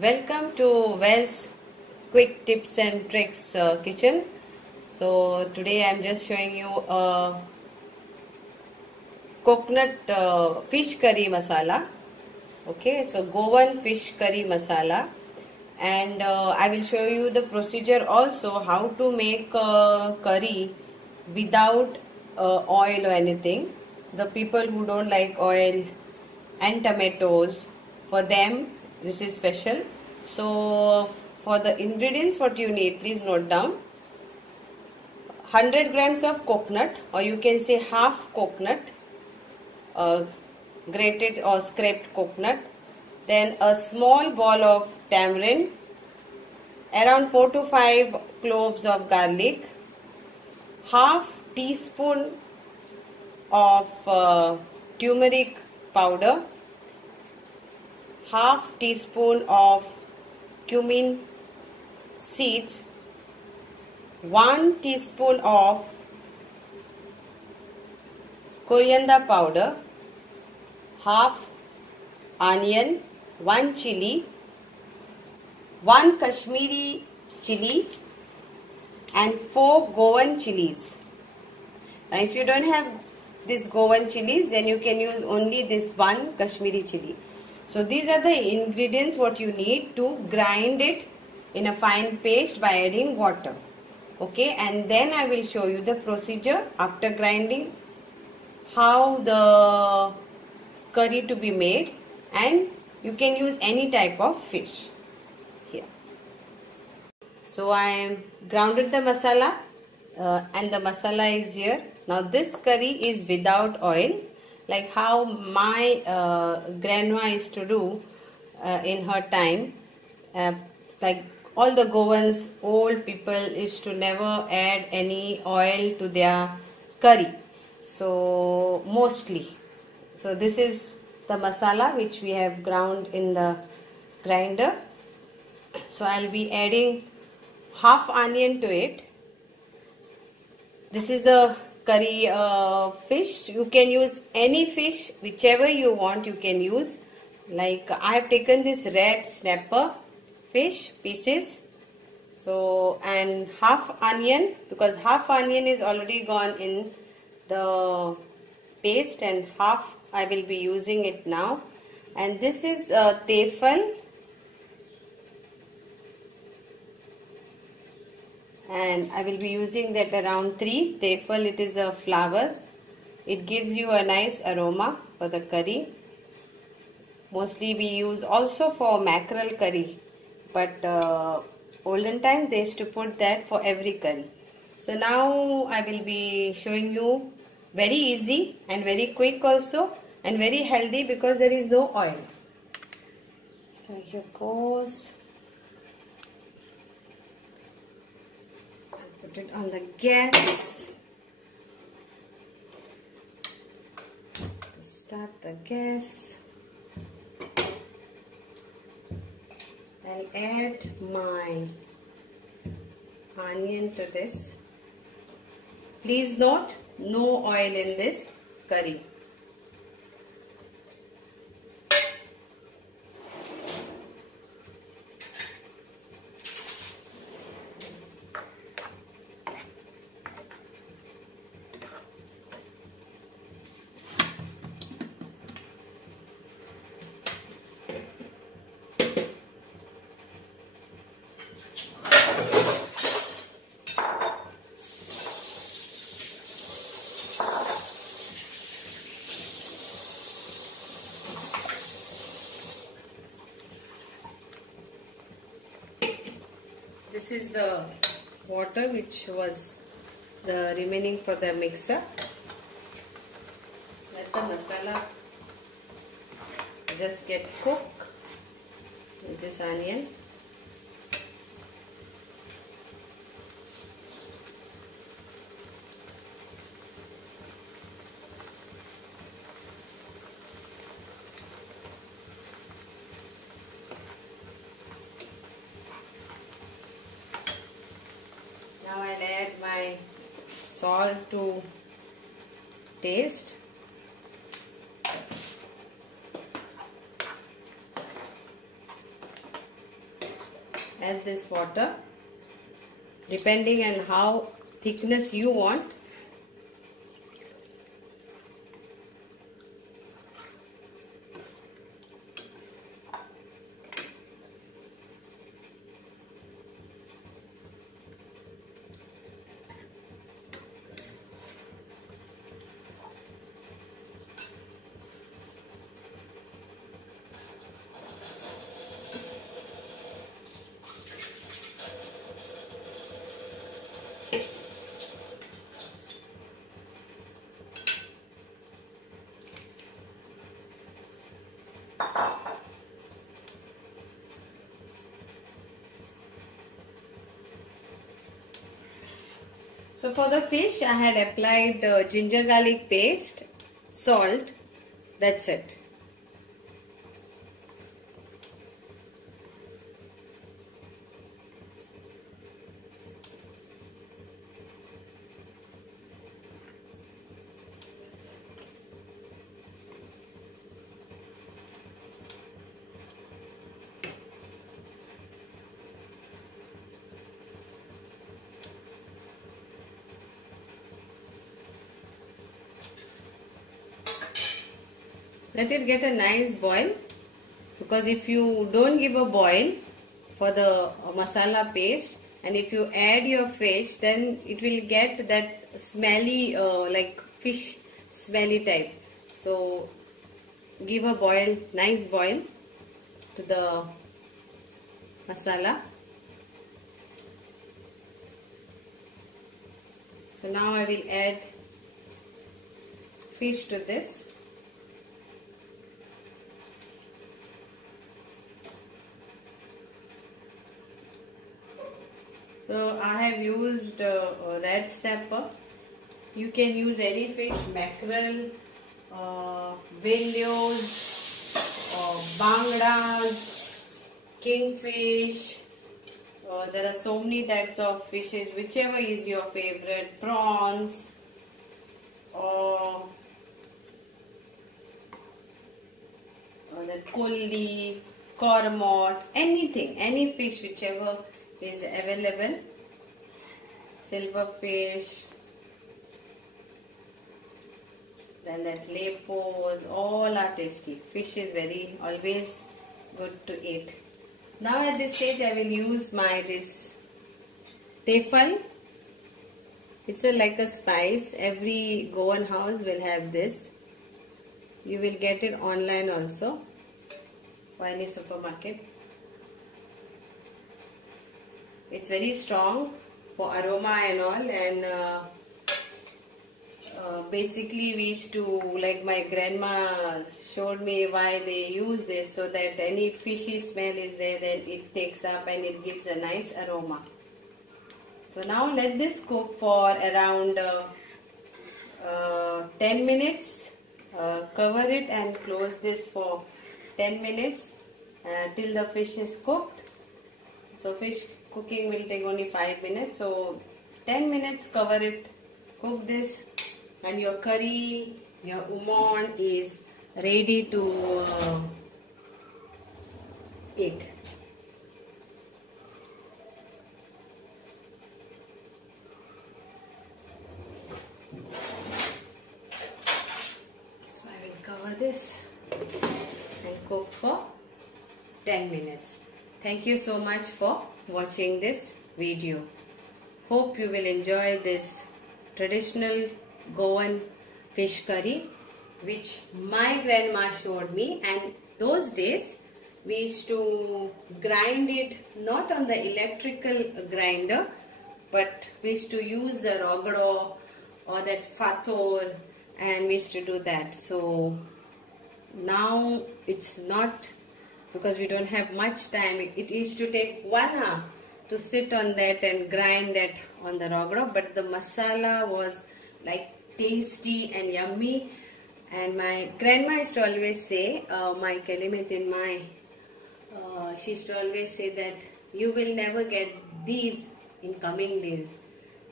Welcome to Wells Quick Tips and Tricks Kitchen. So today I am just showing you a coconut fish curry masala. Okay, so Goan fish curry masala, and I will show you the procedure also how to make curry without oil or anything. The people who don't like oil and tomatoes, for them this is special. So for the ingredients, what you need, please note down: 100 grams of coconut, or you can say half coconut, grated or scraped coconut, then a small ball of tamarind, around 4 to 5 cloves of garlic, half teaspoon of turmeric powder, half teaspoon of cumin seeds, 1 teaspoon of coriander powder, half onion, 1 chili, 1 Kashmiri chili, and 4 Goan chilies. Now if you don't have this Goan chilies, then you can use only this 1 Kashmiri chili. So these are the ingredients what you need to grind it in a fine paste by adding water. Okay, and then I will show you the procedure after grinding, how the curry to be made, and you can use any type of fish here. So I am grounded the masala and the masala is here. Now this curry is without oil, like how my grandma used to do in her time. Like all the Goans, old people used to never add any oil to their curry. So mostly. So this is the masala which we have ground in the grinder. So I'll be adding half onion to it. This is the curry fish. You can use any fish, whichever you want you can use. Like I have taken this red snapper fish pieces. So, and half onion, because half onion is already gone in the paste and half I will be using it now. And this is Tefal, and I will be using that around 3 Tefal. It is flowers. It gives you a nice aroma for the curry. Mostly we use also for mackerel curry, but olden time they used to put that for every curry. So now I will be showing you very easy and very quick also, and very healthy because there is no oil. So here goes. I'll put it on the gas. To start the gas, I'll add my onion to this. Please note, no oil in this curry. This is the water which was the remaining for the mixer. Let the masala just get cooked with this onion. Now I'll add my salt to taste. add this water depending on how thickness you want. So for the fish, I had applied ginger garlic paste, salt, that's it. Let it get a nice boil, because if you don't give a boil for the masala paste and if you add your fish, then it will get that smelly like fish smelly type. So give a boil, nice boil to the masala. So now I will add fish to this. So I have used red snapper. You can use any fish, mackerel, willows, bangdas, kingfish. There are so many types of fishes, whichever is your favorite. Prawns, the kulli, cormorant, anything, any fish, whichever is available. Silverfish, then that lepos, all are tasty. Fish is very always good to eat. Now at this stage I will use this Tefal. It's like a spice. Every Goan house will have this. You will get it online also, or any supermarket. It's very strong for aroma and all, and basically we used to, like my grandma showed me why they use this, so that any fishy smell is there, then it takes up and it gives a nice aroma. So now let this cook for around 10 minutes. Cover it and close this for 10 minutes till the fish is cooked. So fish cooking will take only 5 minutes. So 10 minutes, cover it, cook this, and your curry, your umon is ready to eat. So I will cover this and cook for 10 minutes. Thank you so much for watching this video. Hope you will enjoy this traditional Goan fish curry which my grandma showed me, and those days we used to grind it not on the electrical grinder, but we used to use the Rogdo or that fator, and we used to do that. So now it's not, because we don't have much time. It used to take 1 hour to sit on that and grind that on the Rogdo, but the masala was like tasty and yummy. And my grandma used to always say, my Kalimat in my, she used to always say that you will never get these in coming days.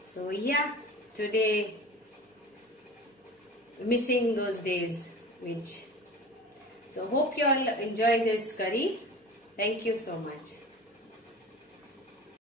So yeah, today missing those days. So hope you all enjoy this curry. Thank you so much.